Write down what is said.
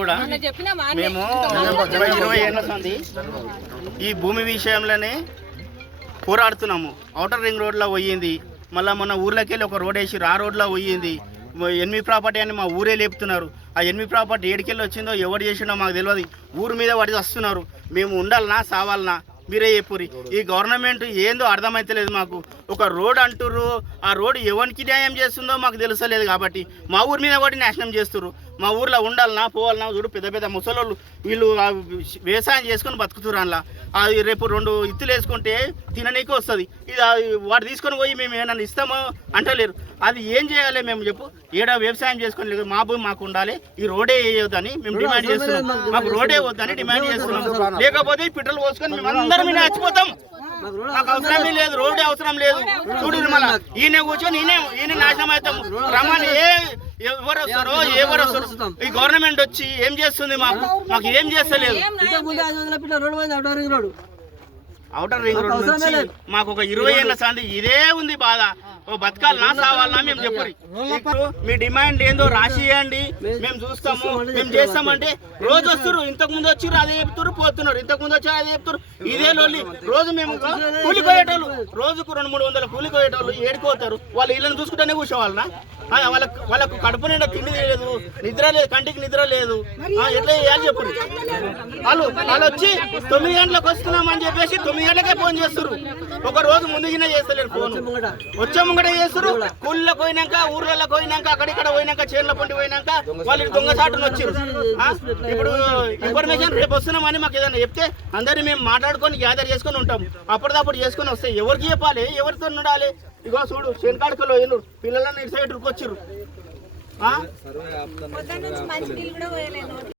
కూడా మేము 20 ఏళ్ళ సంది ఈ భూమి విషయంలోనే పోరాడుతున్నాము. ఔటర్ రింగ్ రోడ్లో పోయింది, మళ్ళీ మొన్న ఊర్లోకి వెళ్ళి ఒక రోడ్ వేసి ఆ రోడ్లో పోయింది. ఎనిమి ప్రాపర్టీ అని మా ఊరే లేపుతున్నారు. ఆ ఎనిమి ప్రాపర్టీ ఏడికెళ్ళి వచ్చిందో ఎవరు చేసిండో మాకు తెలియదు. ఊరు మీద పడి వస్తున్నారు. మేము ఉండాలనా సావాలనా మీరే చెప్పురి. ఈ గవర్నమెంట్ ఏందో అర్థమైతలేదు మాకు. ఒక రోడ్ అంటుర్రు, ఆ రోడ్ ఎవరికి న్యాయం చేస్తుందో మాకు తెలుసలేదు. కాబట్టి మా ఊరి మీద కూడా నాశనం చేస్తున్నారు. మా ఊర్లో ఉండాలనా పోవాలన్నా చూడు, పెద్ద పెద్ద ముసలోళ్ళు వీళ్ళు వ్యవసాయం చేసుకొని బతుకుతున్నారు. అందులో అది రేపు 2 ఇత్తులు వేసుకుంటే తిననీకి వస్తుంది. ఇది వాడు తీసుకొని పోయి మేము ఏమన్నా ఇస్తామో అంటలేరు. అది ఏం చేయాలి మేము చెప్పు? ఏడా వ్యవసాయం చేసుకొని లేదు, మా భూమి మాకు ఉండాలి, ఈ రోడే వేయొద్దని మేము డిమాండ్ చేస్తున్నాం. మాకు రోడే వద్దని డిమాండ్ చేస్తున్నాం. లేకపోతే పెట్రోల్ పోసుకొని మేము అందరం చచ్చిపోతాం. మాకు అవసరమే లేదు, రోడ్డు అవసరం లేదు. చూడు మళ్ళీ ఈయన కూర్చొని ఈయన నాశనం అవుతాం. రమ్మని ఎవరు వస్తారో ఈ గవర్నమెంట్ వచ్చి ఏం చేస్తుంది? మాకు ఏం చేస్తలేదు. ఔటర్ రింగ్ రోడ్ నుంచి మాకు ఒక 20 ఏళ్ళ సంది ఇదే ఉంది బాధ. ఓ బతకాలనా సావాలనా మేము చెప్పరు. మీ డిమాండ్ ఏందో రాసియండి, మేము చూస్తాము, మేము చేస్తామంటే రోజు వస్తారు. ఇంతకు ముందు వచ్చారు అదే చెప్తారు, పోతున్నారు. ఇంతకు ముందు వచ్చారు అదే చెప్తారు. ఇదే లోల్లి రోజు మేము కూలిపోయేటోళ్ళు, రోజుకు 200-300 కూలిపోయేటోళ్ళు ఏడుకోతారు. వాళ్ళు ఇళ్ళని చూసుకుంటేనే కూర్చోవాలనా? వాళ్ళకు కడుపు నిండా తిండి లేదు, నిద్ర లేదు, కంటికి నిద్ర లేదు. ఎట్లా చేయాలి చెప్పు? వాళ్ళు వచ్చి 9 గంటలకు వస్తున్నామని చెప్పేసి 9 గంటలకే ఫోన్ చేస్తారు. ఒక రోజు ముందుగానే చేస్తలేరు ఫోన్. వచ్చే ముంగట చేస్తారు. కూలీలకు పోయినాక, ఊర్లకు పోయినాక, అక్కడిక్కడ పోయినాక, చేనుల పొంటి పోయినాక వాళ్ళు దొంగసాటును వచ్చారు. ఇప్పుడు ఇన్ఫర్మేషన్ రేపు వస్తున్నామని మాకు ఏదైనా చెప్తే అందరినీ మేము మాట్లాడుకొని గ్యాదర్ చేసుకొని ఉంటాం. అప్పటిదప్పుడు చేసుకొని వస్తాయి. ఎవరికి చెప్పాలి? ఎవరితో ఉండాలి? ఇగో చూడు, చేనుకాడుకలో ఎన్ను పిల్లలని ఇటు సైడ్ వచ్చారు.